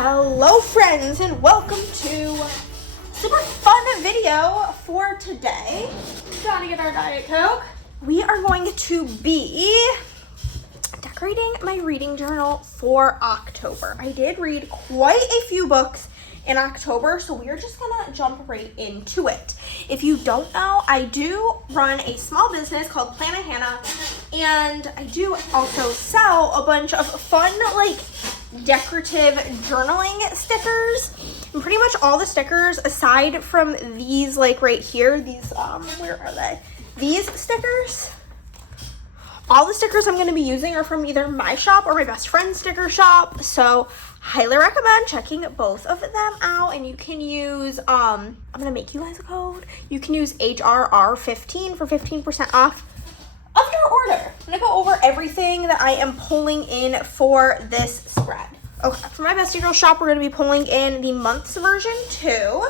Hello friends, and welcome to a super fun video for today. Gotta get our Diet Coke. We are going to be decorating my reading journal for October. I did read quite a few books in October, so we're just gonna jump right into it. If you don't know, I do run a small business called Planet Hannah, and I do also sell a bunch of fun, decorative journaling stickers. And pretty much all the stickers, aside from these, right here, these, where are they? These stickers. All the stickers I'm going to be using are from either my shop or my best friend's sticker shop. So highly recommend checking both of them out. And you can use, I'm going to make you guys a code. You can use HRR15 for 15% off of your order. I'm going to go over everything that I am pulling in for this spread. Okay, for my Bestie Girl shop, we're going to be pulling in the month's version 2. So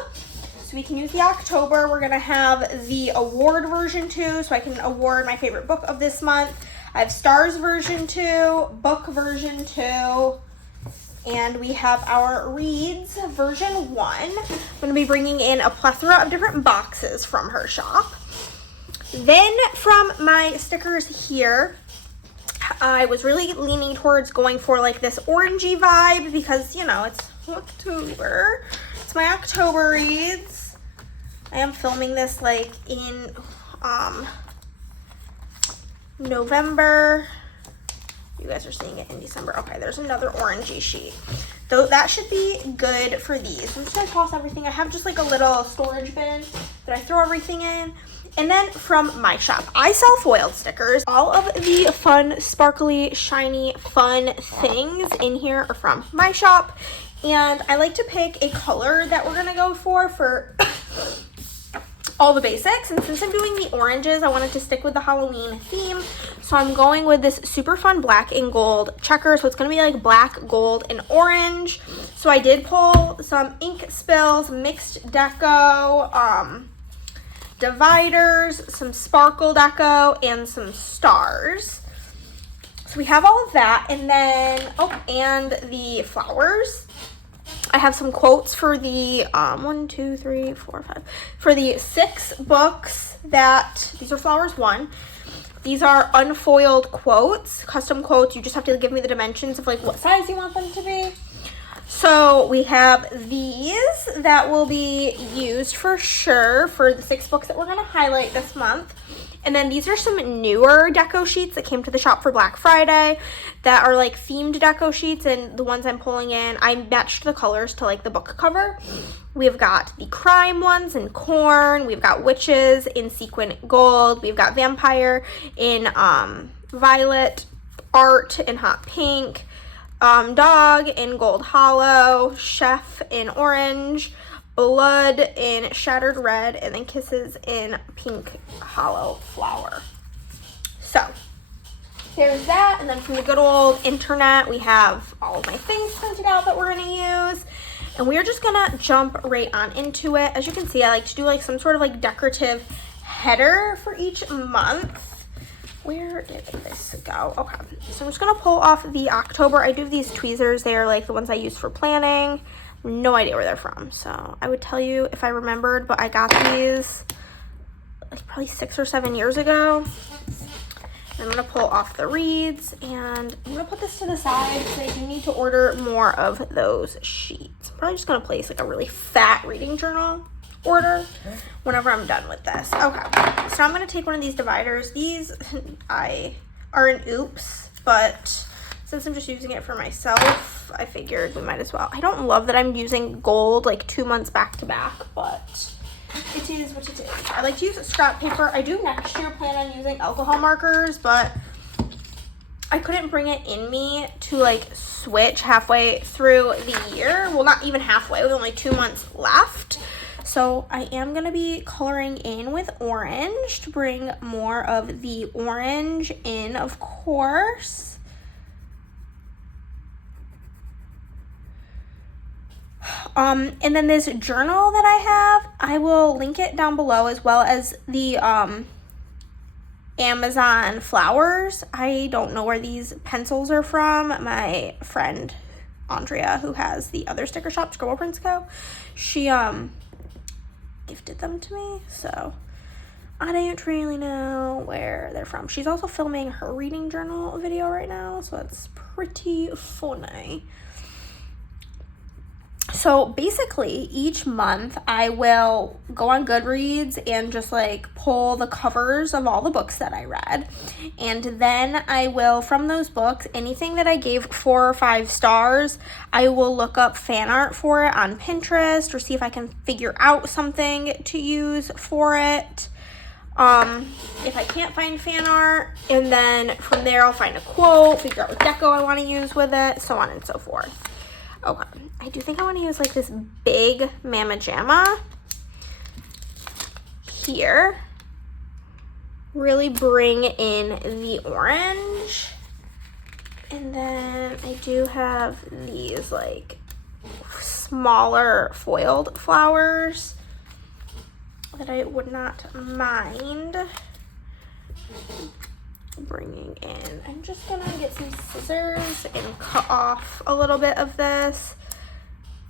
we can use the October. We're going to have the award version 2, so I can award my favorite book of this month. I have stars version 2, book version 2, and we have our reads version 1. I'm going to be bringing in a plethora of different boxes from her shop. Then from my stickers here, I was really leaning towards going for this orangey vibe because, it's October. It's my October reads. I am filming this in November. You guys are seeing it in December. Okay, there's another orangey sheet. Though that should be good for these. I'm just gonna toss everything. I have just a little storage bin that I throw everything in. And then from my shop, I sell foiled stickers. All of the fun, sparkly, shiny, fun things in here are from my shop. And I like to pick a color that we're gonna go for all the basics. And since I'm doing the oranges, I wanted to stick with the Halloween theme. So I'm going with this super fun black and gold checker. So it's gonna be black, gold, and orange. So I did pull some ink spills, mixed deco, dividers, some sparkle deco, and some stars. So we have all of that. And then, and the flowers. I have some quotes for the 1, 2, 3, 4, 5. For the 6 books these are flowers 1. These are unfoiled quotes, custom quotes. You just have to give me the dimensions of what size you want them to be. So we have these that will be used for sure for the 6 books that we're going to highlight this month. And then these are some newer deco sheets that came to the shop for Black Friday that are themed deco sheets, and the ones I'm pulling in, I matched the colors to the book cover. We've got the crime ones in corn. We've got witches in sequin gold. We've got vampire in violet, art in hot pink, dog in gold hollow, chef in orange, blood in shattered red, and then kisses in pink hollow flower. So there's that. And then from the good old internet, we have all of my things printed out that we're gonna use, and we're just gonna jump right on into it. As you can see, I like to do some sort of decorative header for each month. Where did this go? Okay, so I'm just gonna pull off the October. I do have these tweezers. They are the ones I use for planning. No idea where they're from, so I would tell you if I remembered, but I got these probably 6 or 7 years ago. I'm gonna pull off the reads, and I'm gonna put this to the side because I do need to order more of those sheets. I'm probably just gonna place a really fat reading journal order whenever I'm done with this. Okay, so I'm gonna take one of these dividers. These are an oops, but since I'm just using it for myself, I figured we might as well. I don't love that I'm using gold 2 months back to back, but it is what it is. I like to use scrap paper. I do next year plan on using alcohol markers, but I couldn't bring it in me to switch halfway through the year. Well, not even halfway, with only 2 months left. So I am gonna be coloring in with orange to bring more of the orange in, of course. And then this journal that I have, I will link it down below, as well as the Amazon flowers. I don't know where these pencils are from. My friend Andrea, who has the other sticker shop, Scribble Prints Co. She gifted them to me, so I don't really know where they're from. She's also filming her reading journal video right now, so it's pretty funny. So basically, each month I will go on Goodreads and just like pull the covers of all the books that I read. And then I will, from those books, anything that I gave 4 or 5 stars, I will look up fan art for it on Pinterest or see if I can figure out something to use for it. If I can't find fan art, and then from there I'll find a quote, figure out what deco I want to use with it, so on and so forth. Okay, I do think I want to use like this big Mama Jamma here. Really bring in the orange. And then I do have these like smaller foiled flowers that I would not mind bringing in. I'm just gonna get some scissors and cut off a little bit of this.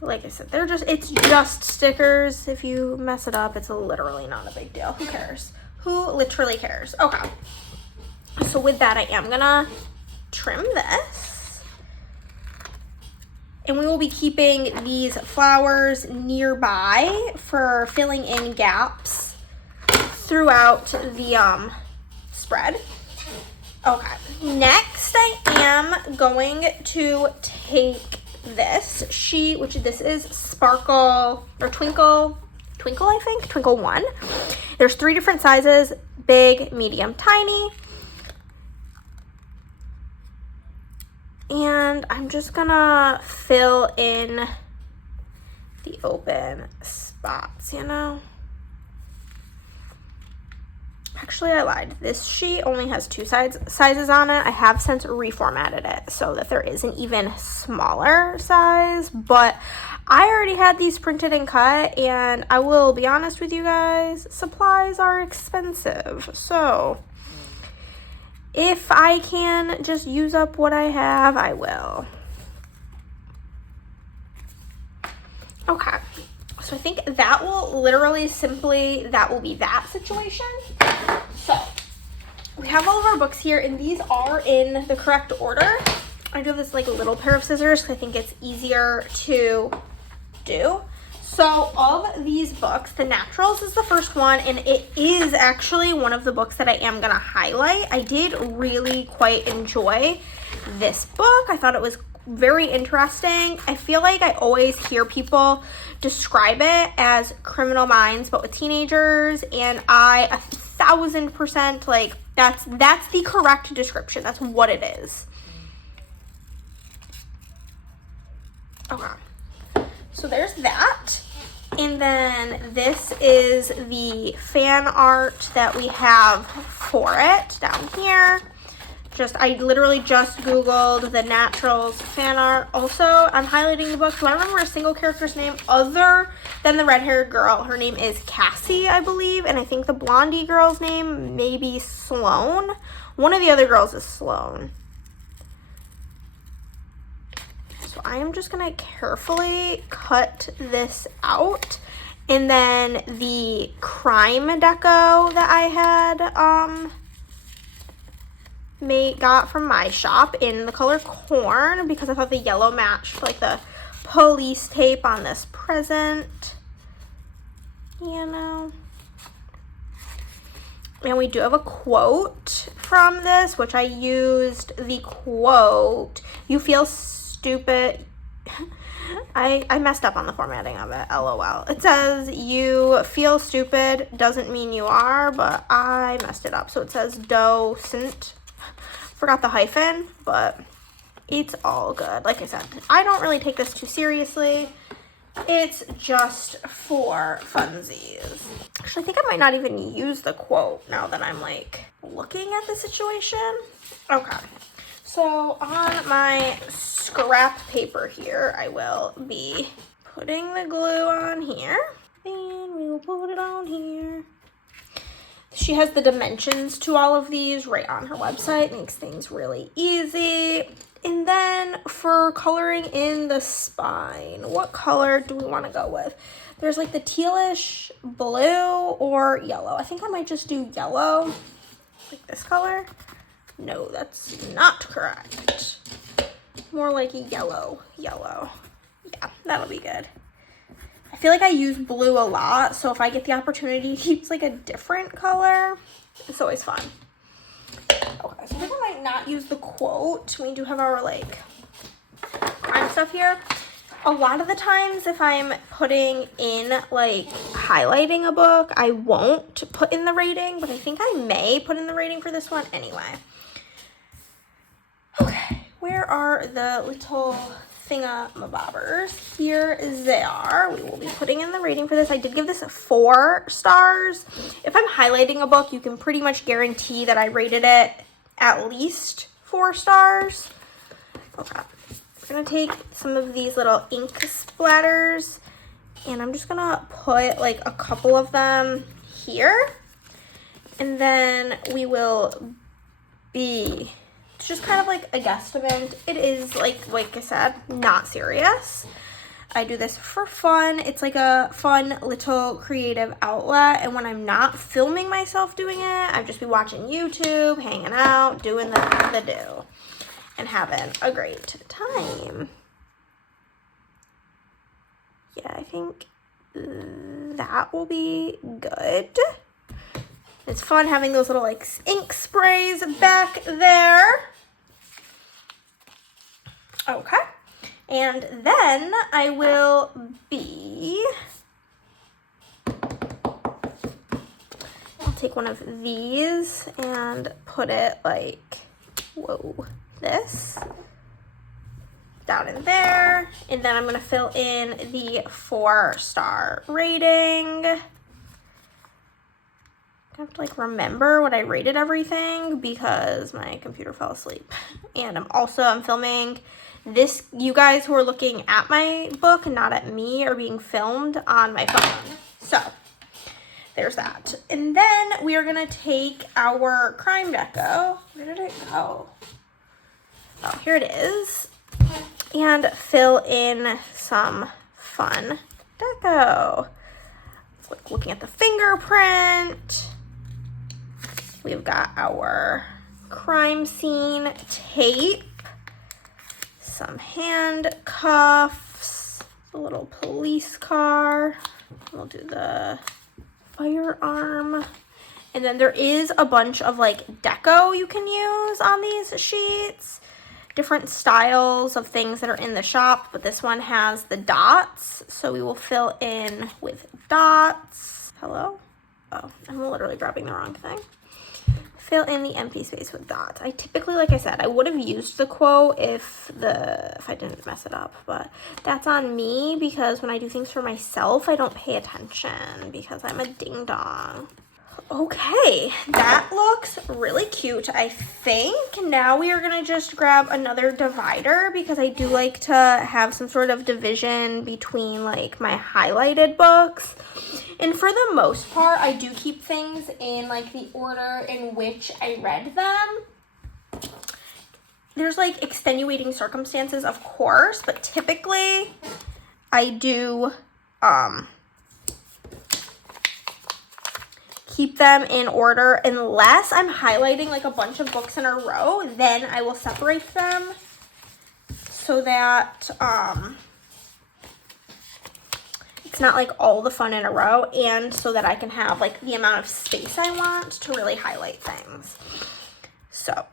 Like I said, it's just stickers. If you mess it up, it's literally not a big deal. Who cares? Who literally cares? Okay, so with that, I am gonna trim this, and we will be keeping these flowers nearby for filling in gaps throughout the spread. Okay, next I am going to take this sheet, which this is Sparkle or Twinkle, I think, Twinkle 1. There's 3 different sizes, big, medium, tiny. And I'm just gonna fill in the open spots, you know? Actually, I lied. This sheet only has 2 sizes on it. I have since reformatted it so that there is an even smaller size, but I already had these printed and cut, and I will be honest with you guys, supplies are expensive. So if I can just use up what I have, I will. Okay. So I think that will literally simply, that will be that situation. So we have all of our books here, and these are in the correct order. I do this like little pair of scissors because I think it's easier to do. So of these books, The Naturals is the first one, and it is actually one of the books that I am going to highlight. I did really quite enjoy this book. I thought it was very interesting. I feel like I always hear people describe it as Criminal Minds but with teenagers, and I 1000% like that's the correct description. That's what it is. Okay, so there's that, and then this is the fan art that we have for it down here. I literally just Googled The Naturals fan art. Also, I'm highlighting the book. Do I remember a single character's name other than the red-haired girl? Her name is Cassie, I believe, and I think the blondie girl's name may be Sloane. One of the other girls is Sloane. So I am just going to carefully cut this out. And then the crime deco that I had got from my shop in the color Corn, because I thought the yellow matched like the police tape on this present, you know. And we do have a quote from this, which I used the quote, "You feel stupid." I messed up on the formatting of it, LOL. It says, "You feel stupid doesn't mean you are," but I messed it up. So it says docent. Forgot the hyphen, but it's all good. Like I said, I don't really take this too seriously. It's just for funsies. Actually, I think I might not even use the quote now that I'm like looking at the situation. Okay, so on my scrap paper here, I will be putting the glue on here, and we will put it on here. She has the dimensions to all of these right on her website. Makes things really easy. And then for coloring in the spine. What color do we want to go with? There's like the tealish blue or yellow. I think I might just do yellow, like this color. No, that's not correct. More like a yellow. Yeah, that'll be good. I feel like I use blue a lot, so if I get the opportunity to use like a different color, it's always fun. Okay, so I think I might not use the quote. We do have our like crime stuff here. A lot of the times if I'm putting in like highlighting a book, I won't put in the rating, but I think I may put in the rating for this one anyway. Okay, where are the little thingamabobbers? Here they are. We will be putting in the rating for this. I did give this 4 stars. If I'm highlighting a book, you can pretty much guarantee that I rated it at least 4 stars. Okay, we're gonna take some of these little ink splatters and I'm just gonna put like a couple of them here, and then we will be, it's just kind of like a guesstimate. It is like I said, not serious. I do this for fun. It's like a fun little creative outlet, and when I'm not filming myself doing it, I'd just be watching YouTube, hanging out, doing the do, and having a great time. Yeah, I think that will be good. It's fun having those little like ink sprays back there. Okay. And then I will be, I'll take one of these and put it like, whoa, this down in there. And then I'm gonna fill in the 4-star rating. I have to like remember what I rated everything because my computer fell asleep. And I'm filming this. You guys who are looking at my book, not at me, are being filmed on my phone. So there's that. And then we are gonna take our crime deco. Where did it go? Oh, here it is. And fill in some fun deco. It's like looking at the fingerprint. We've got our crime scene tape, some handcuffs, a little police car. We'll do the firearm. And then there is a bunch of like deco you can use on these sheets. Different styles of things that are in the shop, but this one has the dots, so we will fill in with dots. Hello? Oh, I'm literally grabbing the wrong thing. Fill in the empty space with dots. I typically, like I said, I would have used the quote if I didn't mess it up, but that's on me because when I do things for myself, I don't pay attention because I'm a ding dong. Okay, that looks really cute. I think now we are gonna just grab another divider because I do like to have some sort of division between like my highlighted books. And for the most part, I do keep things in like the order in which I read them. There's like extenuating circumstances, of course, but typically I do keep them in order unless I'm highlighting like a bunch of books in a row. Then I will separate them so that it's not like all the fun in a row, and so that I can have like the amount of space I want to really highlight things. So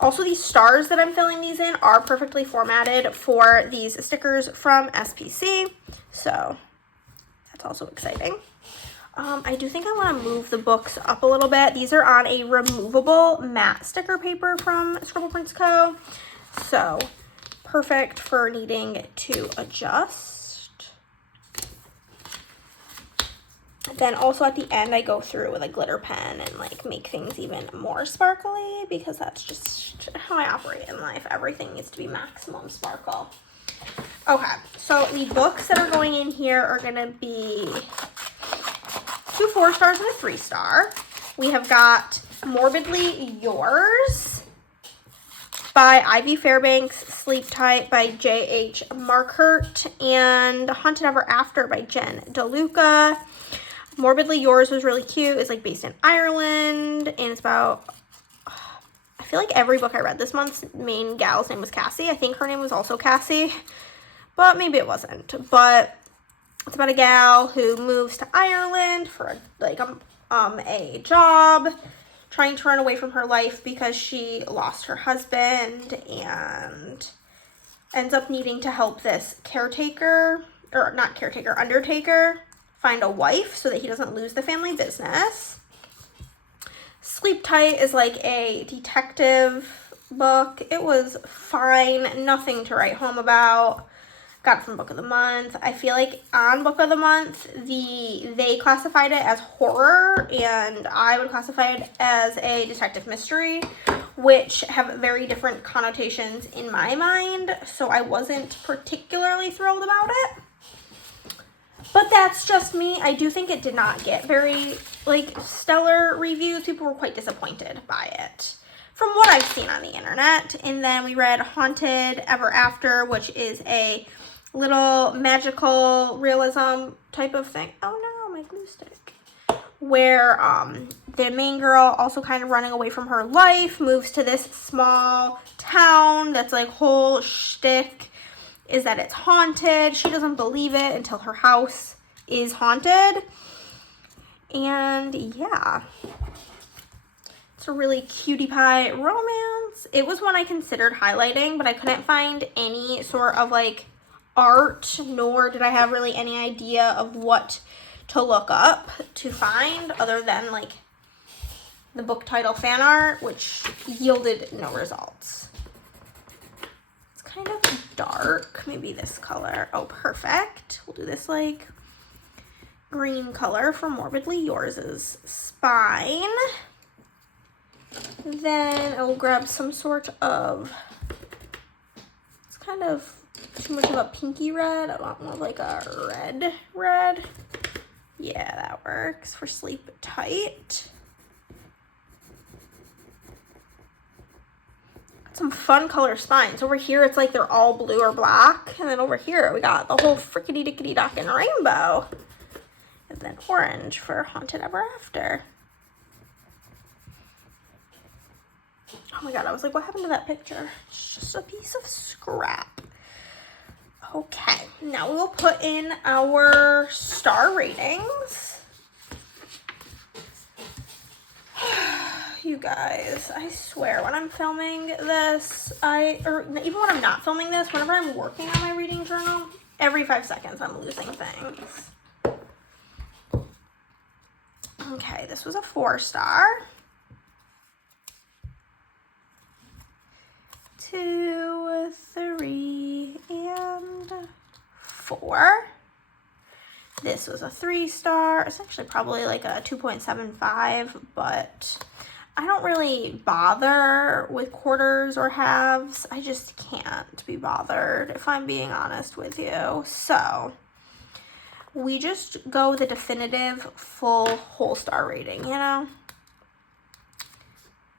also these stars that I'm filling these in are perfectly formatted for these stickers from SPC, so that's also exciting. I do think I want to move the books up a little bit. These are on a removable matte sticker paper from Scribble Prints Co. So perfect for needing to adjust. Then also at the end, I go through with a glitter pen and like make things even more sparkly because that's just how I operate in life. Everything needs to be maximum sparkle. Okay, so the books that are going in here are going to be 2 4-stars and a 3-star. We have got Morbidly Yours, by Ivy Fairbanks, Sleep Tight by J.H. Markert, and Haunted Ever After by Jen DeLuca. Morbidly Yours was really cute. It's like based in Ireland, and it's about, I feel like every book I read this month's main gal's name was Cassie. I think her name was also Cassie, but maybe it wasn't. But it's about a gal who moves to Ireland for a job, trying to run away from her life because she lost her husband, and ends up needing to help this undertaker find a wife so that he doesn't lose the family business. Sleep Tight is like a detective book. It was fine, nothing to write home about. Got it from Book of the Month. I feel like on Book of the Month, they classified it as horror, and I would classify it as a detective mystery, which have very different connotations in my mind, so I wasn't particularly thrilled about it. But that's just me. I do think it did not get very, stellar reviews. People were quite disappointed by it, from what I've seen on the internet. And then we read Haunted Ever After, which is a little magical realism type of thing. Oh no, my glue stick. Where the main girl, also kind of running away from her life, moves to this small town that's like whole shtick is that it's haunted. She doesn't believe it until her house is haunted. And yeah, it's a really cutie pie romance. It was one I considered highlighting, but I couldn't find any sort of art, nor did I have really any idea of what to look up to find other than the book title fan art, which yielded no results. It's kind of dark. Maybe this color. Oh, perfect. We'll do this green color for Morbidly Yours' spine. Then I will grab some sort of, it's kind of too much of a pinky red. I want more of a red. Yeah, that works for Sleep Tight. Some fun color spines. Over here, it's they're all blue or black. And then over here, we got the whole frickety dickety dock and rainbow. And then orange for Haunted Ever After. Oh my god, I was like, what happened to that picture? It's just a piece of scrap. Okay, now we will put in our star ratings. You guys, I swear, when I'm filming this, or even when I'm not filming this, whenever I'm working on my reading journal, every 5 seconds I'm losing things. Okay, this was a 4-star. 2, 3, and 4. This was a 3-star. It's actually probably a 2.75, but I don't really bother with quarters or halves. I just can't be bothered, if I'm being honest with you. So we just go the definitive full whole star rating, you know?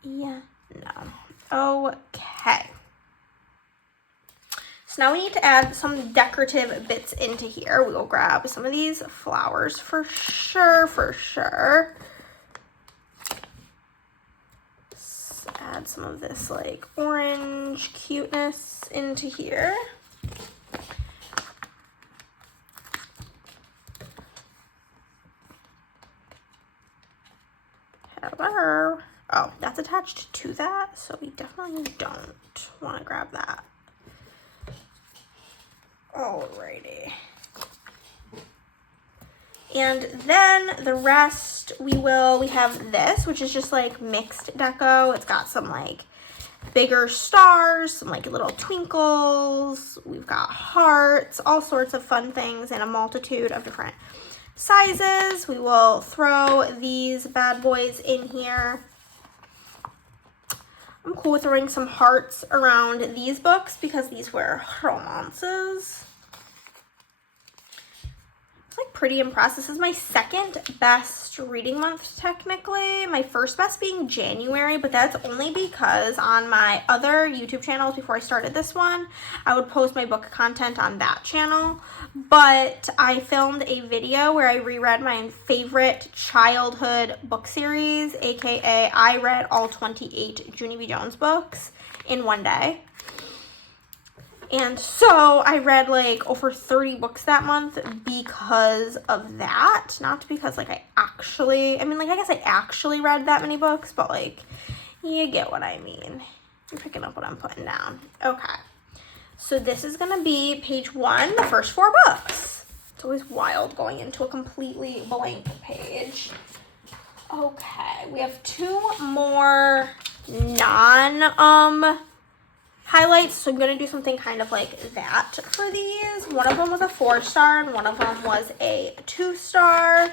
Yeah, no. Okay. So now we need to add some decorative bits into here. We will grab some of these flowers for sure. Let's add some of this orange cuteness into here. Oh, that's attached to that, so we definitely don't want to grab that. Alrighty. And then the rest we have this, which is just mixed deco. It's got some bigger stars, some little twinkles. We've got hearts, all sorts of fun things in a multitude of different sizes. We will throw these bad boys in here. I'm cool with throwing some hearts around these books because these were romances. like pretty impressed. This is my second best reading month technically. My first best being January, but that's only because on my other YouTube channels before I started this one, I would post my book content on that channel. But I filmed a video where I reread my favorite childhood book series, aka I read all 28 Junie B. Jones books in one day. And so I read like over 30 books that month because of that. Not because like I guess I actually read that many books, but like, you get what I mean. You're picking up what I'm putting down. Okay. So this is going to be page 1, the first 4 books. It's always wild going into a completely blank page. Okay. We have 2 more highlights, so I'm going to do something kind of like that for these. One of them was a 4-star and one of them was a 2-star.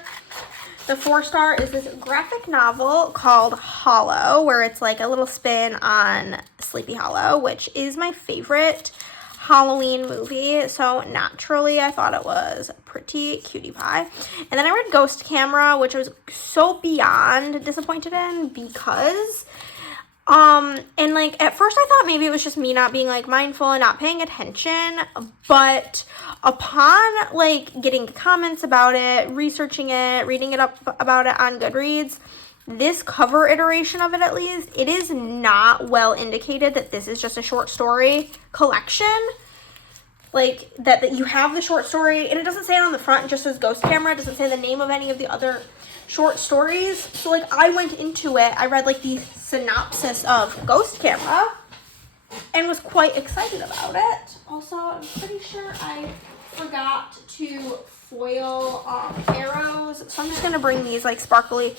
The 4-star is this graphic novel called Hollow, where it's like a little spin on Sleepy Hollow, which is my favorite Halloween movie, so naturally I thought it was pretty cutie pie. And then I read Ghost Camera, which I was so beyond disappointed in because and like at first I thought maybe it was just me not being like mindful and not paying attention, but upon like getting comments about it, researching it, reading it up about it on Goodreads, this cover iteration of it at least, it is not well indicated that this is just a short story collection. Like that you have the short story, and it doesn't say it on the front, it just says Ghost Camera. It doesn't say the name of any of the other short stories. So like I went into it, I read like the synopsis of Ghost Camera and was quite excited about it. Also, I'm pretty sure I forgot to foil arrows, so I'm just gonna bring these like sparkly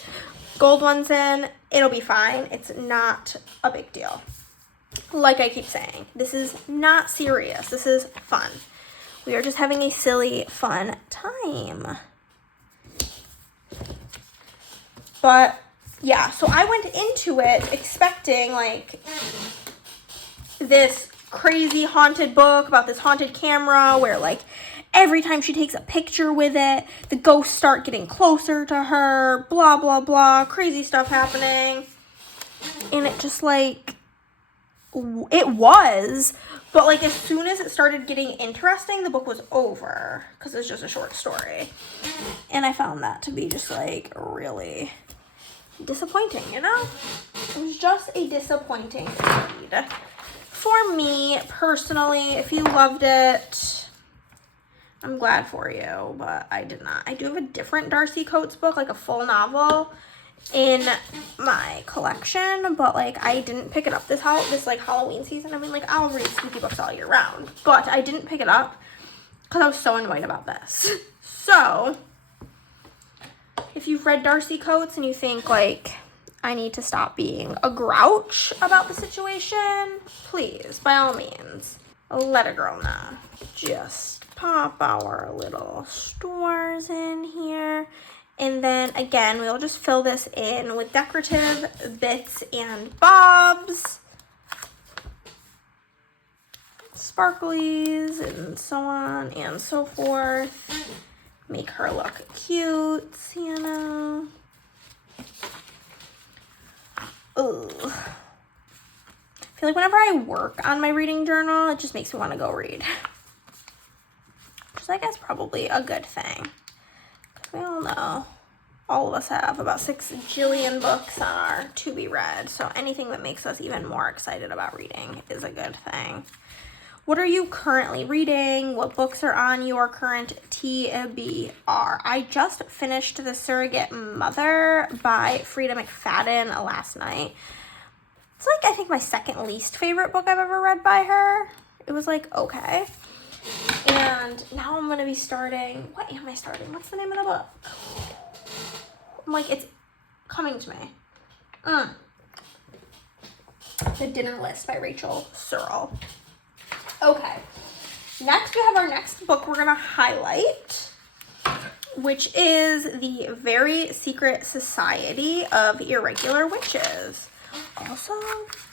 gold ones in. It'll be fine. It's not a big deal. Like I keep saying, this is not serious. This is fun. We are just having a silly, fun time. But yeah, so I went into it expecting like this crazy haunted book about this haunted camera where like every time she takes a picture with it, the ghosts start getting closer to her, blah, blah, blah, crazy stuff happening. And it just like, it was, but like as soon as it started getting interesting, the book was over because it's just a short story. And I found that to be just like really disappointing, you know? It was just a disappointing read. For me, personally, if you loved it, I'm glad for you, but I did not. I do have a different Darcy Coates book, like a full novel, in my collection, but like I didn't pick it up this like Halloween season. I mean, like I'll read spooky books all year round, but I didn't pick it up because I was so annoyed about this. So if you've read Darcy Coates and you think like I need to stop being a grouch about the situation, please, by all means, let a girl know. Just pop our little stores in here. And then again, we'll just fill this in with decorative bits and bobs, sparklies, and so on and so forth. Make her look cute, you know. Ugh. I feel like whenever I work on my reading journal, it just makes me want to go read. Which is, I guess, probably a good thing. We all know all of us have about 6 jillion books on our to be read, so anything that makes us even more excited about reading is a good thing. What are you currently reading? What books are on your current TBR? I just finished The Surrogate Mother by Frida McFadden last night. It's like, I think, my second least favorite book I've ever read by her. It was like, okay. And now I'm going to be starting, what am I starting? What's the name of the book? I'm like, it's coming to me. The Dinner List by Rachel Searle. Okay. Next, we have our next book we're going to highlight, which is The Very Secret Society of Irregular Witches. Also,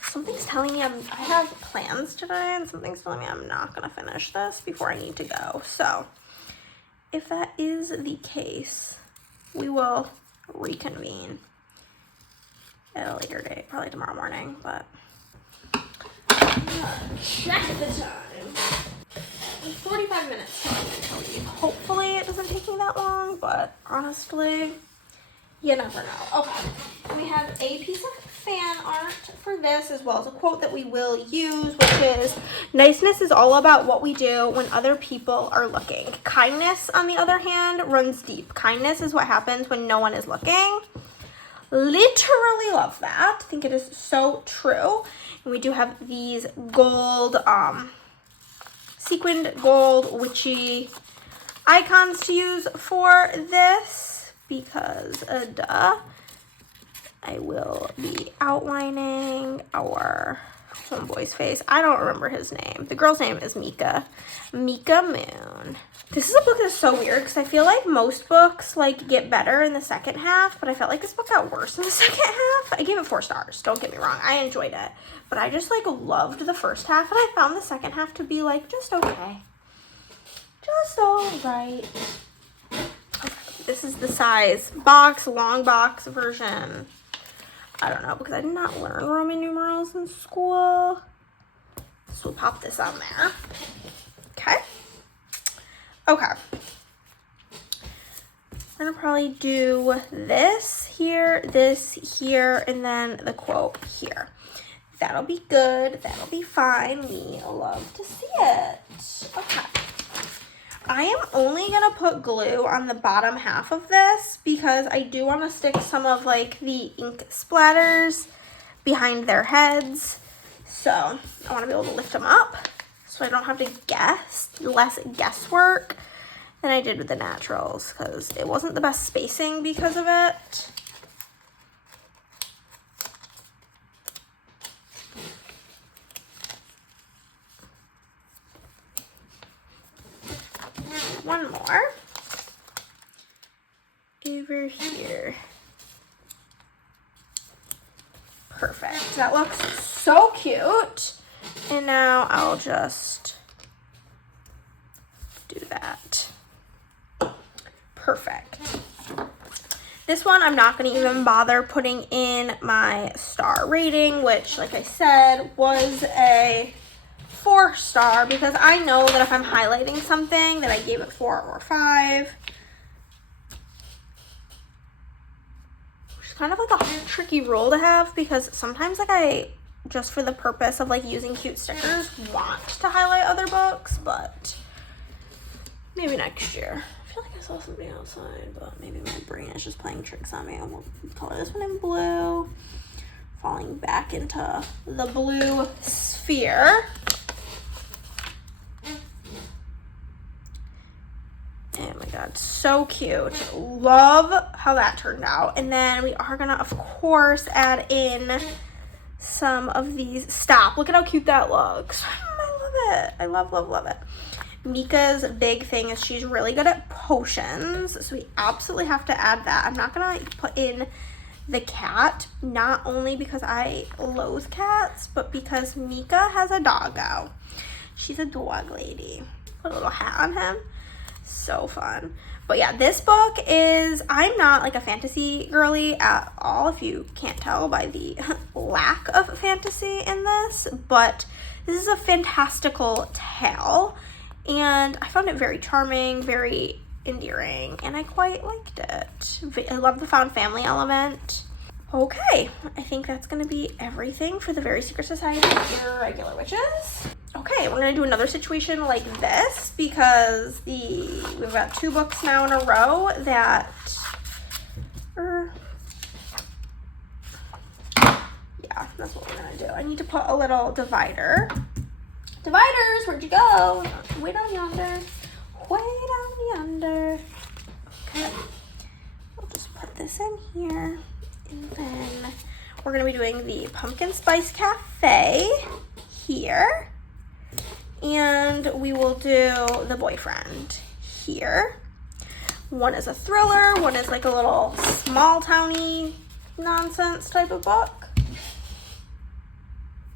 something's telling me I have plans today, and something's telling me I'm not going to finish this before I need to go. So, if that is the case, we will reconvene at a later date, probably tomorrow morning, but check the time. 45 minutes till we leave. Hopefully it doesn't take me that long, but honestly, you never know. Okay, we have a piece of fan art for this, as well as a quote that we will use, which is, niceness is all about what we do when other people are looking. Kindness, on the other hand, runs deep. Kindness is what happens when no one is looking. Literally love that. I think it is so true. And we do have these gold, sequined gold witchy icons to use for this, because duh, I will be outlining our homeboy's face. I don't remember his name. The girl's name is Mika. Mika Moon. This is a book that's so weird because I feel like most books like get better in the second half, but I felt like this book got worse in the second half. I gave it 4 stars. Don't get me wrong. I enjoyed it, but I just like loved the first half, and I found the second half to be like just okay. Just all right. Okay, this is the size box, long box version. I don't know, because I did not learn Roman numerals in school. So we'll pop this on there. Okay. Okay. We're gonna probably do this here, and then the quote here. That'll be good. That'll be fine. We love to see it. Okay. I am only gonna put glue on the bottom half of this because I do want to stick some of like the ink splatters behind their heads. So I want to be able to lift them up so I don't have to guess, less guesswork than I did with the naturals, because it wasn't the best spacing because of it. One more over here. Perfect. That looks so cute. And now I'll just do that. Perfect. This one I'm not going to even bother putting in my star rating, which, like I said, was a 4-star, because I know that if I'm highlighting something that I gave it 4 or 5, which is kind of like a tricky rule to have, because sometimes like I, just for the purpose of like using cute stickers, want to highlight other books, but maybe next year. I feel like I saw something outside, but maybe my brain is just playing tricks on me. I will color this one in blue, falling back into the blue sphere. Oh my god, so cute. Love how that turned out. And then we are gonna, of course, add in some of these. Stop, look at how cute that looks. I love it. I love it. Mika's big thing is she's really good at potions, so we absolutely have to add that. I'm not gonna put in the cat, not only because I loathe cats, but because Mika has a doggo. She's a dog lady. Put a little hat on him. So fun. But yeah, this book is, I'm not like a fantasy girly at all, if you can't tell by the lack of fantasy in this, but this is a fantastical tale, and I found it very charming, very endearing, and I quite liked it. I love the found family element. Okay, I think that's gonna be everything for the Very Secret Society of Irregular Witches. Okay, we're gonna do another situation like this, because we've got 2 books now in a row that yeah, that's what we're gonna do. I need to put a little divider. Dividers, where'd you go? Way down yonder. Way down yonder. Okay, I'll just put this in here, and then we're gonna be doing the Pumpkin Spice Cafe here. And we will do the boyfriend here. One is a thriller, one is like a little small towny nonsense type of book.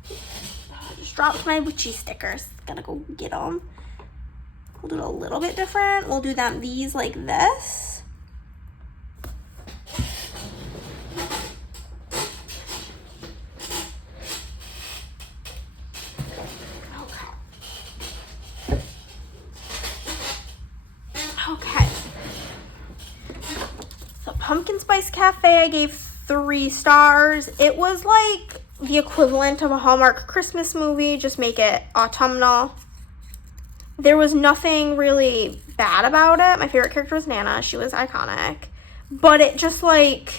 I just dropped my witchy stickers. Gotta go get them. We'll do it a little bit different. We'll do these like this. Okay. So Pumpkin Spice Cafe, I gave 3 stars. It was like the equivalent of a Hallmark Christmas movie, just make it autumnal. There was nothing really bad about it. My favorite character was Nana. She was iconic. But it just like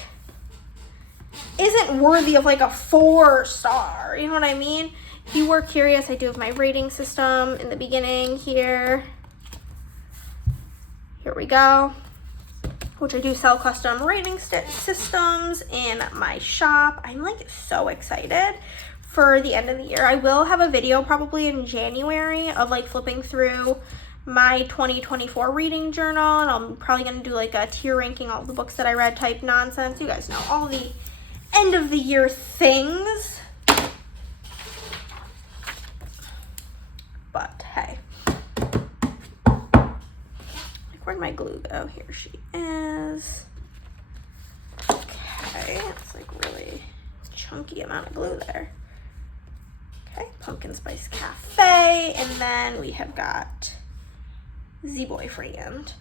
isn't worthy of like a 4-star. You know what I mean? If you were curious, I do have my rating system in the beginning here. Here we go. Which I do sell custom rating systems in my shop. I'm like so excited for the end of the year. I will have a video probably in January of like flipping through my 2024 reading journal, and I'm probably gonna do like a tier ranking all the books that I read type nonsense. You guys know all the end of the year things. But hey. Where'd my glue go? Here she is. Okay, it's like really chunky amount of glue there. Okay, Pumpkin Spice Cafe, and then we have got The Boyfriend.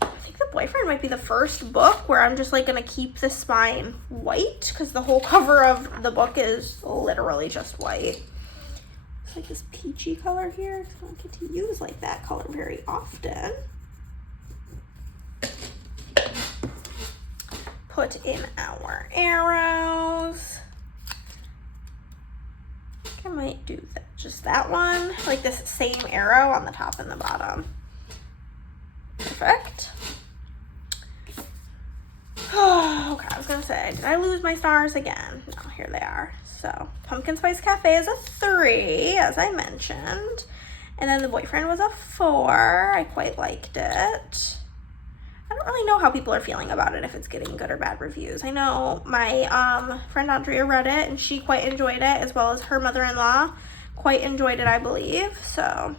I think The Boyfriend might be the first book where I'm just like gonna keep the spine white because the whole cover of the book is literally just white. It's like this peachy color here. I don't get to use like that color very often. Put in our arrows. I might do that, just that one, like this same arrow on the top and the bottom. Perfect. Oh, okay, I was gonna say, did I lose my stars again? No, here they are. So Pumpkin Spice Cafe is a 3, as I mentioned. And then The Boyfriend was a 4. I quite liked it. I don't really know how people are feeling about it, if it's getting good or bad reviews. I know my friend Andrea read it and she quite enjoyed it, as well as her mother-in-law quite enjoyed it, I believe. So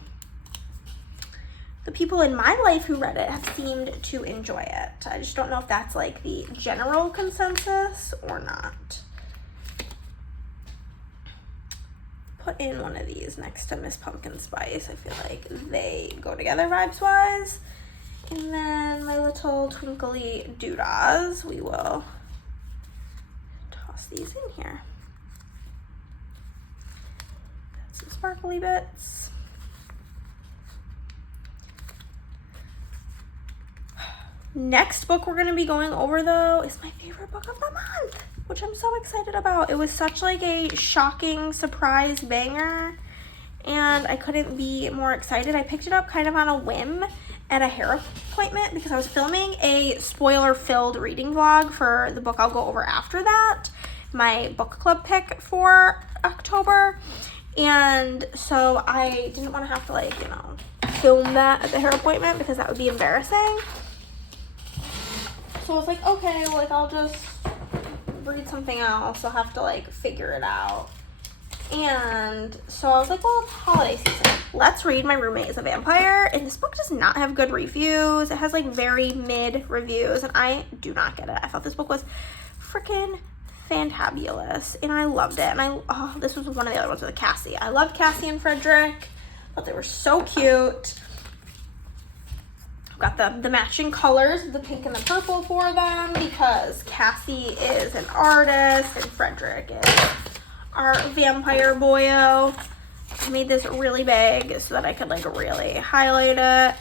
the people in my life who read it have seemed to enjoy it. I just don't know if that's like the general consensus or not. Put in one of these next to Miss Pumpkin Spice. I feel like they go together vibes-wise. And then my little twinkly doodahs, we will toss these in here. Got some sparkly bits. Next book we're going to be going over, though, is my favorite book of the month, which I'm so excited about. It was such like a shocking surprise banger, and I couldn't be more excited. I picked it up kind of on a whim at a hair appointment because I was filming a spoiler-filled reading vlog for the book I'll go over after that, my book club pick for October. And so I didn't want to have to like, you know, film that at the hair appointment because that would be embarrassing. So I was like, okay, well, like I'll just read something else. I'll have to like figure it out. And so I was like, well, it's holiday season. Let's read My Roommate is a Vampire. And this book does not have good reviews. It has like very mid reviews, and I do not get it. I thought this book was freaking fantabulous, and I loved it. And this was one of the other ones with Cassie. I loved Cassie and Frederick. Thought they were so cute. Got the matching colors, the pink and the purple for them, because Cassie is an artist and Frederick is our vampire boyo. I made this really big so that I could like really highlight it.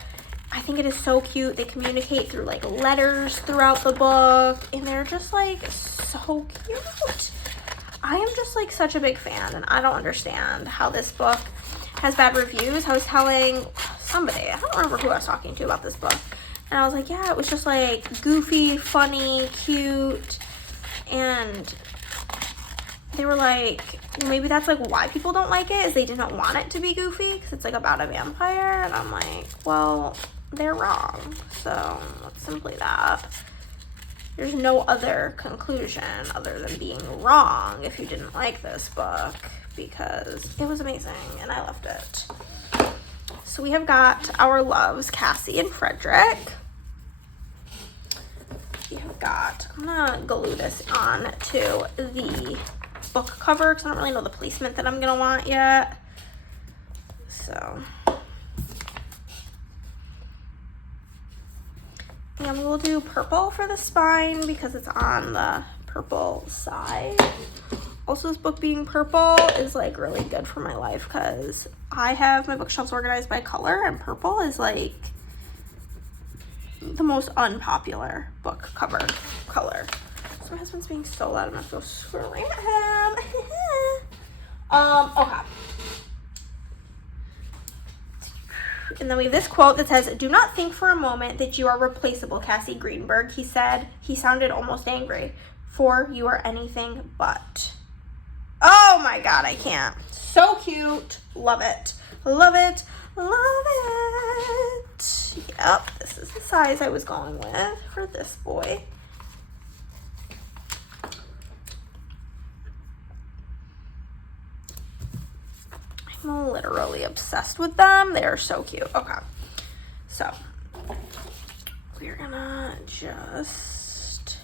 I think it is so cute. They communicate through like letters throughout the book, and they're just like so cute. I am just like such a big fan, and I don't understand how this book has bad reviews. I was telling somebody, I don't remember who I was talking to about this book, and I was like, yeah, it was just like goofy, funny, cute, and they were like, maybe that's like why people don't like it, is they didn't want it to be goofy because it's like about a vampire. And I'm like, well, they're wrong. So it's simply that. There's no other conclusion other than being wrong if you didn't like this book, because it was amazing and I loved it. so we have got our loves, Cassie and Frederick. We have got, I'm gonna glue this on to the book cover because I don't really know the placement that I'm gonna want yet. So, and we'll do purple for the spine because it's on the purple side. Also, this book being purple is like really good for my life because I have my bookshelves organized by color, and purple is like the most unpopular book cover color. So my husband's being so loud, I'm gonna go scream at him. Okay. And then we have this quote that says, "Do not think for a moment that you are replaceable, Cassie Greenberg," he said. He sounded almost angry. "For you are anything but." Oh my God, I can't. So cute. Love it. Love it. Love it. Yep, this is the size I was going with for this boy. I'm literally obsessed with them. They are so cute. Okay, so we're gonna just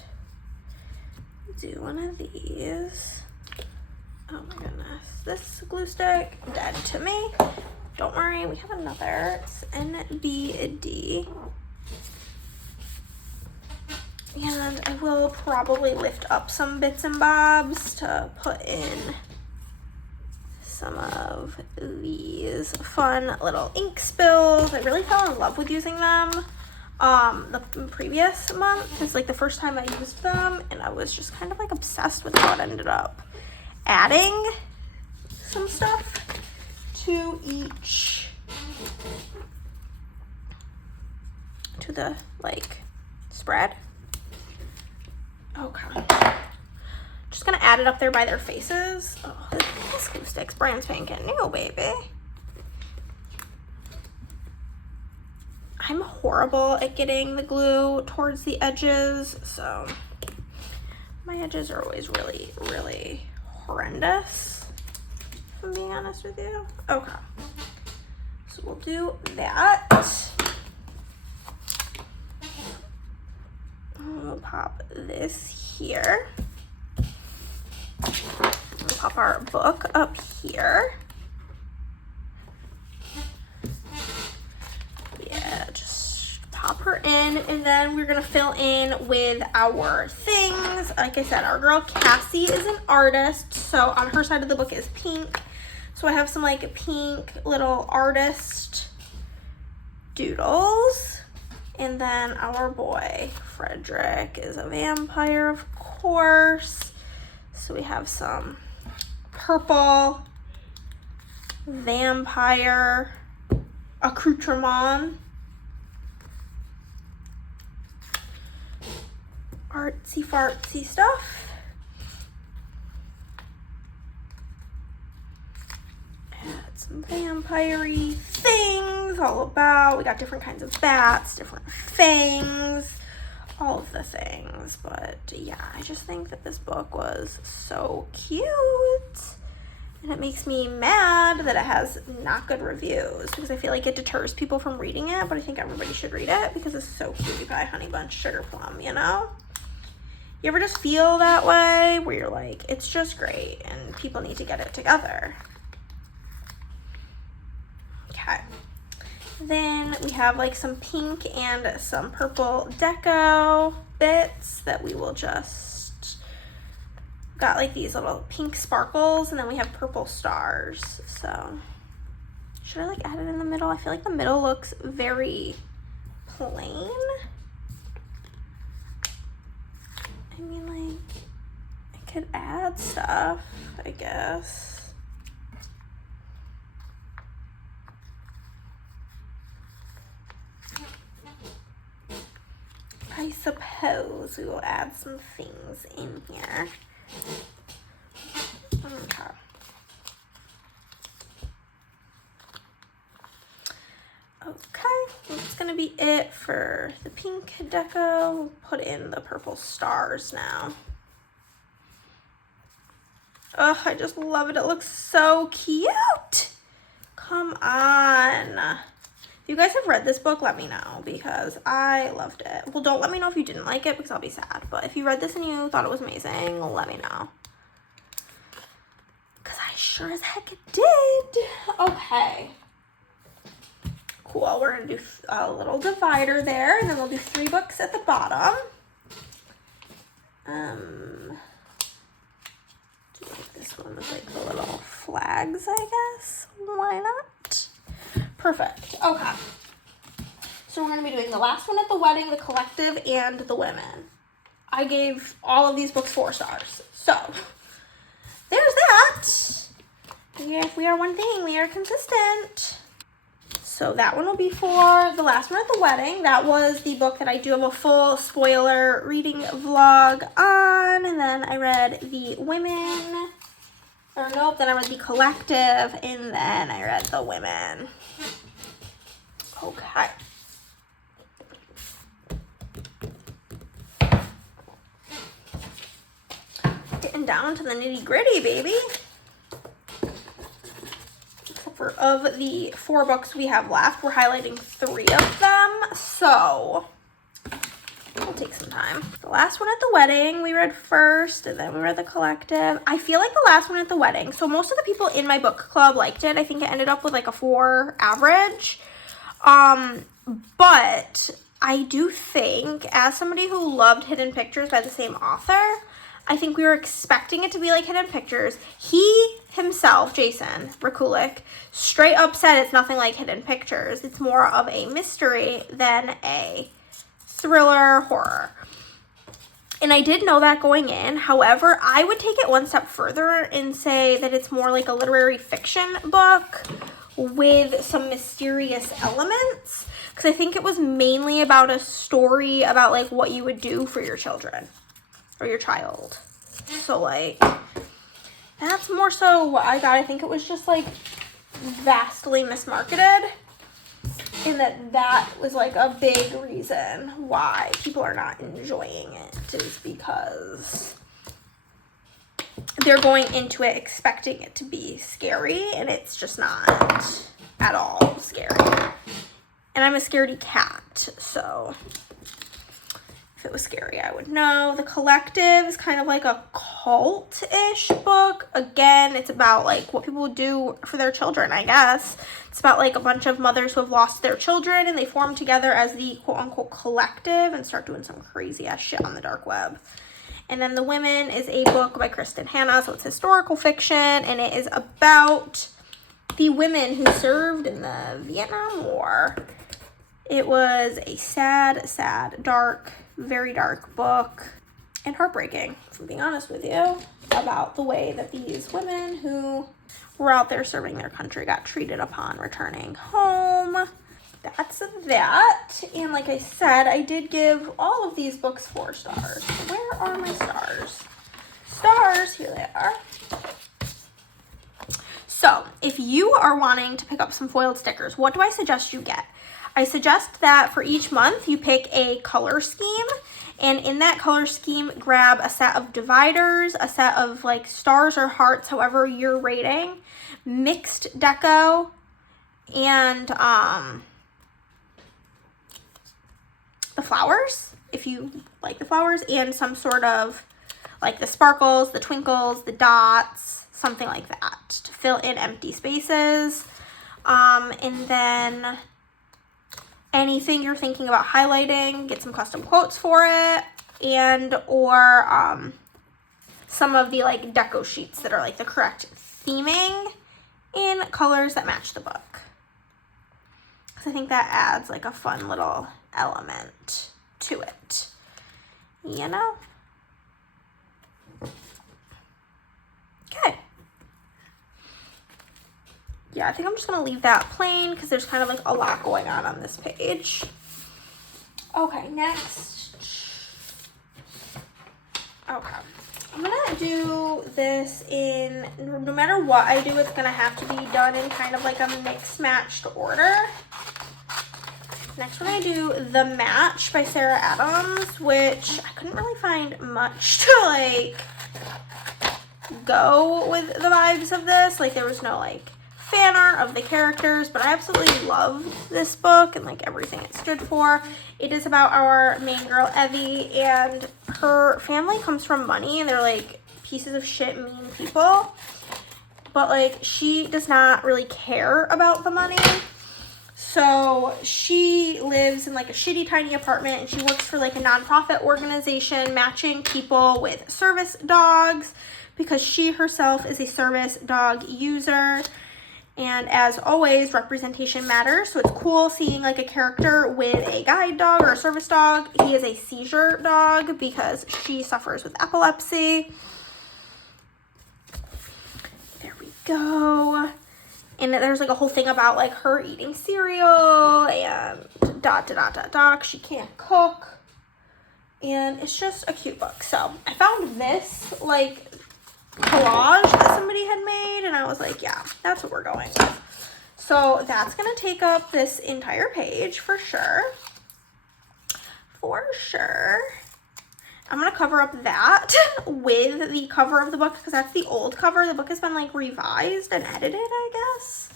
do one of these. Oh my goodness, this glue stick dead to me. Don't worry, we have another. It's NBD. And I will probably lift up some bits and bobs to put in some of these fun little ink spills. I really fell in love with using them the previous month. It's like the first time I used them, and I was just kind of like obsessed with how it ended up. Adding some stuff to each, to the like spread. Okay, just gonna add it up there by their faces. Oh, this glue stick's brand spanking new, baby. I'm horrible at getting the glue towards the edges, so my edges are always really, really horrendous, if I'm being honest with you. Okay, so we'll do that. We'll pop this here. We'll pop our book up here. Yeah, just pop her in, and then we're gonna fill in with our things. Like I said, our girl Cassie is an artist, so on her side of the book is pink. So I have some like pink little artist doodles. And then our boy Frederick is a vampire, of course. So we have some purple vampire accoutrement, artsy fartsy stuff. Add some vampire-y things all about. We got different kinds of bats, different fangs, all of the things. But yeah, I just think that this book was so cute. And it makes me mad that it has not good reviews because I feel like it deters people from reading it, but I think everybody should read it because it's so cutie pie, honey bunch, sugar plum, you know? You ever just feel that way where you're like, it's just great and people need to get it together? Okay. Then we have like some pink and some purple deco bits that we will just, got like these little pink sparkles, and then we have purple stars. So should I like add it in the middle? I feel like the middle looks very plain. I mean, like, I could add stuff, I guess. I suppose we will add some things in here. Okay. Okay, that's gonna be it for the pink deco. We'll put in the purple stars now. Oh, I just love it. It looks so cute. Come on. you guys have read this book, let me know, because I loved it. Well, don't let me know if you didn't like it, because I'll be sad. But if you read this and you thought it was amazing, let me know. Because I sure as heck did. Okay. Cool. We're going to do a little divider there, and then we'll do 3 books at the bottom. This one with like the little flags, I guess. Why not? Perfect. Okay. So we're going to be doing the last one at the wedding, the collective, and the women. I gave all of these books 4 stars. So there's that. Yeah, if we are one thing, we are consistent. So that one will be for the last one at the wedding. That was the book that I do have a full spoiler reading vlog on. And then I read the women. Or nope, then I read the collective. And then I read the women. Okay. Getting down to the nitty gritty, baby. Of the 4 books we have left, we're highlighting 3 of them, so it'll take some time. The last one at the wedding we read first, and then we read the collective. I feel like the last one at the wedding, so most of the people in my book club liked it. I think it ended up with like a 4 average, but I do think, as somebody who loved Hidden Pictures by the same author, I think we were expecting it to be like Hidden Pictures. He himself, Jason Rekulik, straight up said it's nothing like Hidden Pictures. It's more of a mystery than a thriller horror. And I did know that going in. However, I would take it one step further and say that it's more like a literary fiction book with some mysterious elements. Because I think it was mainly about a story about like what you would do for your children. Or your child. So like, that's more so what I got. I think it was just like vastly mismarketed, and that was like a big reason why people are not enjoying it, is because they're going into it expecting it to be scary, and it's just not at all scary. And I'm a scaredy cat, so if it was scary, I would know. The collective is kind of like a cult-ish book. Again, it's about like what people do for their children, I guess. It's about like a bunch of mothers who have lost their children, and they form together as the quote-unquote collective and start doing some crazy-ass shit on the dark web. And then The Women is a book by Kristen Hanna, so it's historical fiction, and it is about the women who served in the Vietnam War. It was a sad, dark, very dark book, and heartbreaking, if I'm being honest with you, about the way that these women who were out there serving their country got treated upon returning home. That's that. And like I said, I did give all of these books 4 stars. Where are my stars? Stars, here they are. So if you are wanting to pick up some foiled stickers, what do I suggest you get? I suggest that for each month you pick a color scheme, and in that color scheme grab a set of dividers, a set of like stars or hearts, however you're rating, mixed deco, and the flowers, if you like the flowers, and some sort of like the sparkles, the twinkles, the dots, something like that to fill in empty spaces. And then anything you're thinking about highlighting, get some custom quotes for it, and or some of the like deco sheets that are like the correct theming in colors that match the book. So I think that adds like a fun little element to it, you know? Okay. Yeah, I think I'm just going to leave that plain because there's kind of like a lot going on this page. Okay, next. Okay. I'm going to do this in, no matter what I do, it's going to have to be done in kind of like a mixed-matched order. Next, we're going to do The Match by Sarah Adams, which I couldn't really find much to like go with the vibes of this. Like there was no like fan art of the characters, but I absolutely love this book and like everything it stood for. It is about our main girl, Evie, and her family comes from money, and they're like pieces of shit, mean people. But like she does not really care about the money. So she lives in like a shitty tiny apartment, and she works for like a nonprofit organization matching people with service dogs because she herself is a service dog user. And as always, representation matters. So it's cool seeing like a character with a guide dog or a service dog. He is a seizure dog because she suffers with epilepsy. There we go. And there's like a whole thing about like her eating cereal and ... She can't cook. And it's just a cute book. So I found this like collage that somebody had made, and I was like, yeah, that's what we're going with. So that's gonna take up this entire page for sure. I'm gonna cover up that with the cover of the book because that's the old cover. The book has been like revised and edited, I guess.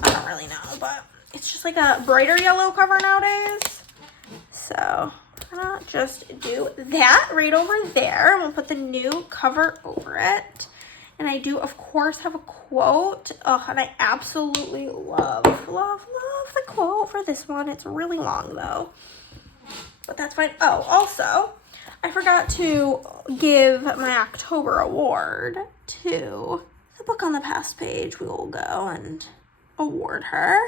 I don't really know, but it's just like a brighter yellow cover nowadays. So I'm gonna just do that right over there. We'll put the new cover over it. And I do, of course, have a quote. Oh, and I absolutely love the quote for this one. It's really long though, but that's fine. Oh, also, I forgot to give my October award to the book on the past page. We will go and award her.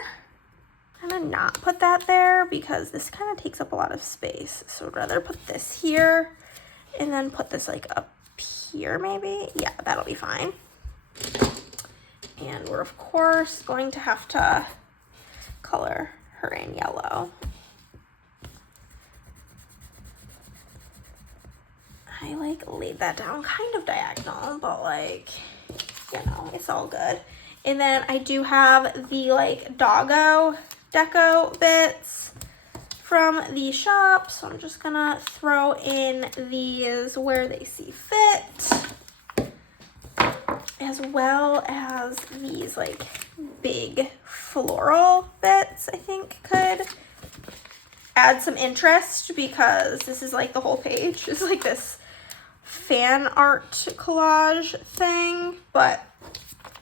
I'm gonna not put that there because this kind of takes up a lot of space. So I'd rather put this here and then put this like up here maybe. Yeah, that'll be fine. And we're of course going to have to color her in yellow. I like laid that down kind of diagonal, but like, you know, it's all good. And then I do have the like doggo deco bits from the shop. So I'm just gonna throw in these where they see fit, as well as these like big floral bits I think could add some interest because this is like the whole page. It's like this fan art collage thing, but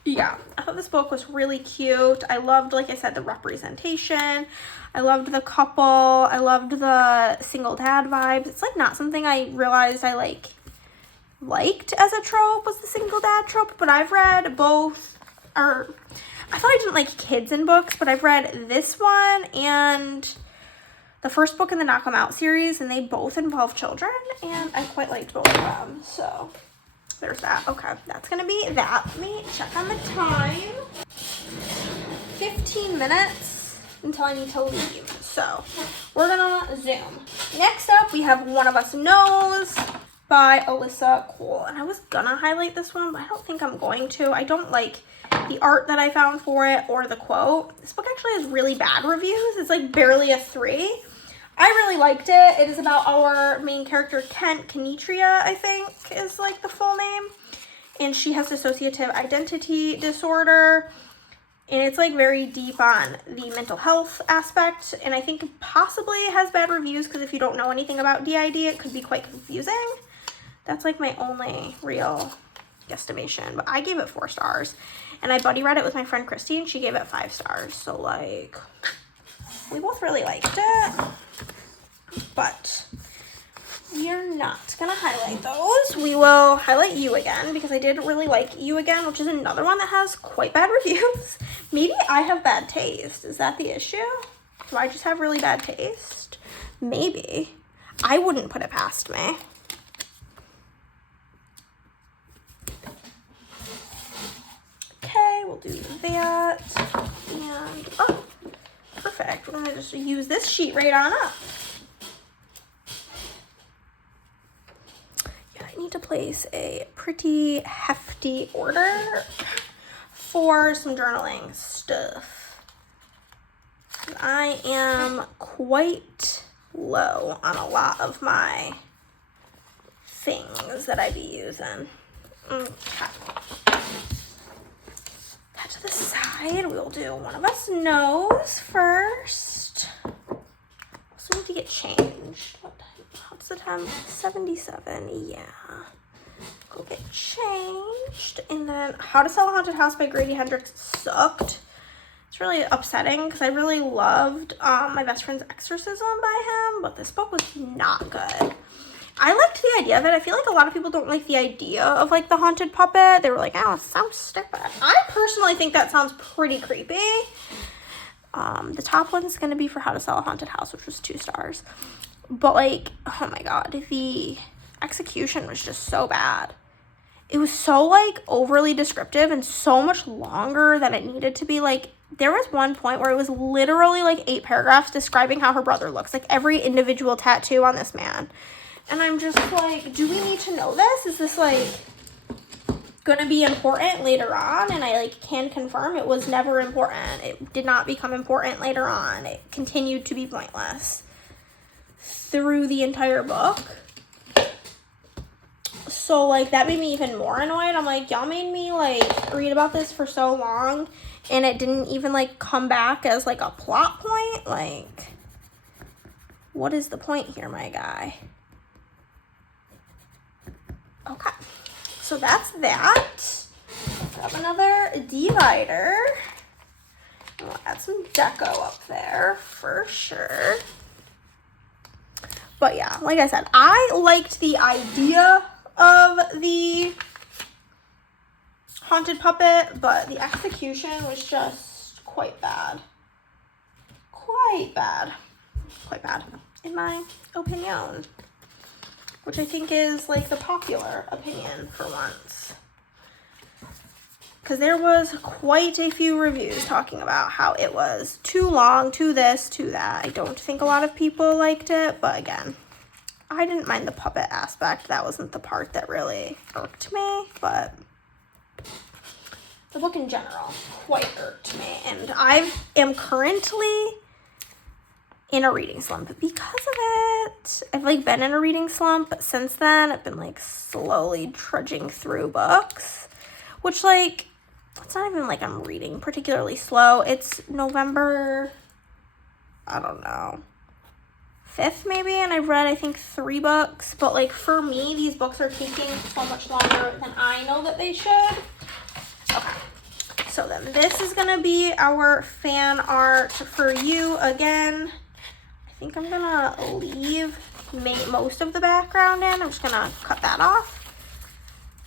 yeah, I thought this book was really cute. I loved, like I said, the representation. I loved the couple. I loved the single dad vibes. It's like not something I realized I liked as a trope was the single dad trope, but I've read both, or I thought I didn't like kids in books, but I've read this one and the first book in the Knock 'Em Out series, and they both involve children, and I quite liked both of them, so there's that. Okay, that's gonna be that. Let me check on the time. 15 minutes until I need to leave, so we're gonna zoom. Next up, we have One of Us Knows by Alyssa Cole, and I was gonna highlight this one, but I don't think I'm going to. I don't like the art that I found for it or the quote. This book actually has really bad reviews. It's like barely a 3. I really liked it. It is about our main character, Kenitria, I think is like the full name. And she has dissociative identity disorder. And it's like very deep on the mental health aspect. And I think possibly has bad reviews because if you don't know anything about DID, it could be quite confusing. That's like my only real guesstimation. But I gave it 4 stars. And I buddy read it with my friend Christy and she gave it 5 stars. So like, we both really liked it. But we are not gonna highlight those. We will highlight You Again because I did really like You Again, which is another one that has quite bad reviews. Maybe I have bad taste. Is that the issue? Do I just have really bad taste? Maybe. I wouldn't put it past me. Okay, we'll do that. And, oh, perfect. We're gonna just use this sheet right on up. I need to place a pretty hefty order for some journaling stuff. I am quite low on a lot of my things that I be using. Okay. That to the side. We'll do one of us knows first. Also need to get changed. What time? What's the time? 77. Yeah. Go get changed. And then How to Sell a Haunted House by Grady Hendrix sucked. It's really upsetting because I really loved My Best Friend's Exorcism by him, but this book was not good. I liked the idea of it. I feel like a lot of people don't like the idea of like the haunted puppet. They were like, oh, it sounds stupid. I personally think that sounds pretty creepy. The top one's going to be for How to Sell a Haunted House, which was 2 stars. But like, oh my God, the execution was just so bad. It was so like overly descriptive and so much longer than it needed to be. Like, there was one point where it was literally like 8 paragraphs describing how her brother looks, like every individual tattoo on this man. And I'm just like, do we need to know this? Is this like gonna be important later on? And I like can confirm it was never important. It did not become important later on. It continued to be pointless through the entire book. So like that made me even more annoyed. I'm like, y'all made me like read about this for so long and it didn't even like come back as like a plot point. Like, what is the point here, my guy? Okay, so that's that. Grab another divider. We'll add some deco up there for sure. But yeah, like I said, I liked the idea of the haunted puppet, but the execution was just quite bad. Quite bad, in my opinion. Which I think is like the popular opinion for once. Because there was quite a few reviews talking about how it was too long, too this, too that. I don't think a lot of people liked it, but again, I didn't mind the puppet aspect. That wasn't the part that really irked me, but the book in general quite irked me. And I am currently in a reading slump because of it. I've like been in a reading slump since then. I've been like slowly trudging through books, which like, it's not even like I'm reading particularly slow. It's November, I don't know, 5th maybe, and I've read I think 3 books, but like for me, these books are taking so much longer than I know that they should. Okay. So then this is gonna be our fan art for you again. I think I'm gonna leave most of the background in. I'm just gonna cut that off.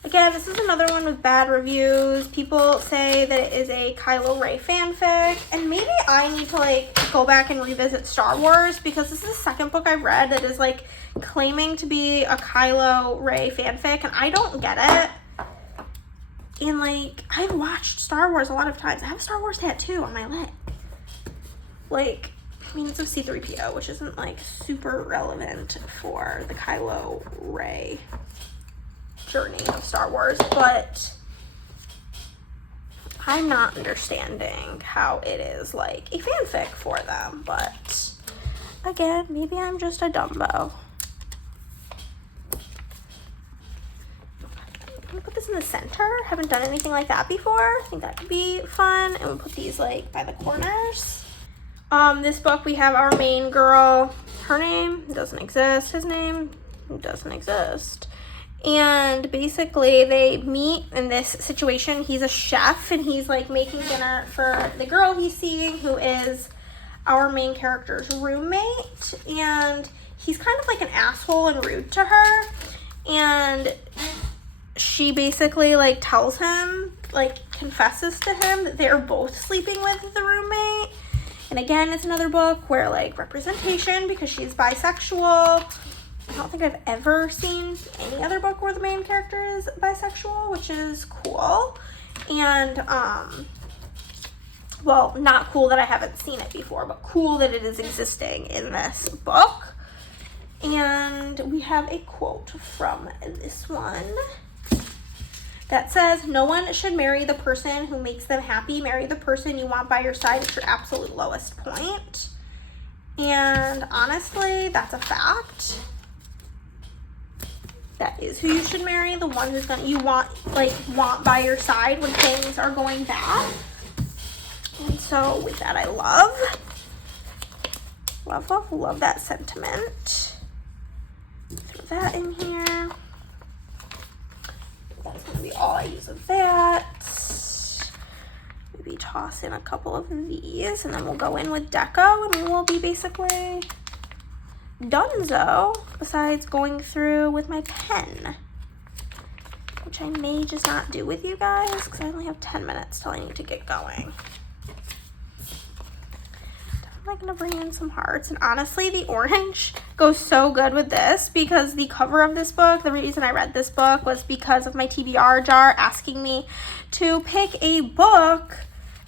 Again, this is another one with bad reviews. People say that it is a Kylo Ray fanfic, and maybe I need to like go back and revisit Star Wars because this is the second book I've read that is like claiming to be a Kylo Ray fanfic, and I don't get it. And like, I've watched Star Wars a lot of times. I have a Star Wars tattoo on my leg. Like, I mean, it's a C-3PO, which isn't like super relevant for the Kylo Ray journey of Star Wars, but I'm not understanding how it is like a fanfic for them. But again, maybe I'm just a Dumbo. I'm gonna put this in the center. Haven't done anything like that before. I think that could be fun. And we'll put these like by the corners. This book, we have our main girl. Her name doesn't exist. His name doesn't exist. And basically they meet in this situation. He's a chef and he's like making dinner for the girl he's seeing, who is our main character's roommate. And he's kind of like an asshole and rude to her. And she basically like tells him, like confesses to him that they're both sleeping with the roommate. And again, it's another book where like representation, because she's bisexual. I don't think I've ever seen any other book where the main character is bisexual, which is cool. And, well, not cool that I haven't seen it before, but cool that it is existing in this book. And we have a quote from this one that says, "No one should marry the person who makes them happy. Marry the person you want by your side at your absolute lowest point." And honestly, that's a fact. That is who you should marry, the one who's gonna want by your side when things are going bad. And so with that, I love that sentiment. Throw that in here. That's gonna be all I use of that. Maybe toss in a couple of these, and then we'll go in with deco, and we will be basically donezo, besides going through with my pen, which I may just not do with you guys because I only have 10 minutes till I need to get going. I'm gonna bring in some hearts, and honestly the orange goes so good with this because the cover of this book, the reason I read this book was because of my TBR jar asking me to pick a book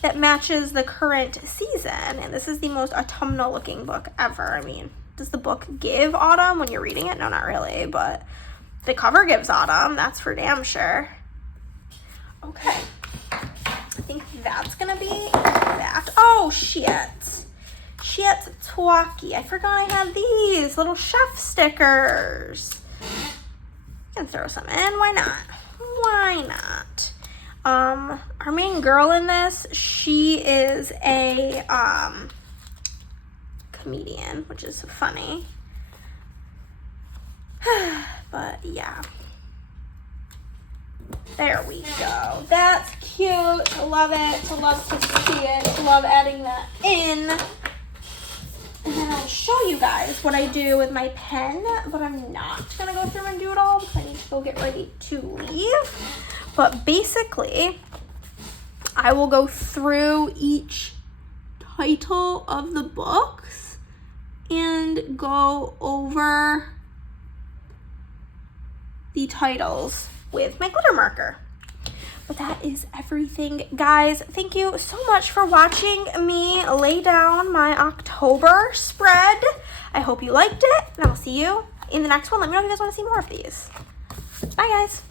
that matches the current season, and this is the most autumnal looking book ever. I mean, does the book give autumn when you're reading it? No, not really, but the cover gives autumn, that's for damn sure. Okay, I think that's gonna be that. Oh shit, Twaki, I forgot I had these little chef stickers. I can throw some in, why not? Our main girl in this, she is a comedian, which is funny. But yeah. There we go. That's cute. I love it. I love to see it. I love adding that in. And then I'll show you guys what I do with my pen, but I'm not gonna go through and do it all because I need to go get ready to leave. But basically, I will go through each title of the books and go over the titles with my glitter marker. But that is everything, guys. Thank you so much for watching me lay down my October spread. I hope you liked it, and I'll see you in the next one. Let me know if you guys want to see more of these. Bye, guys.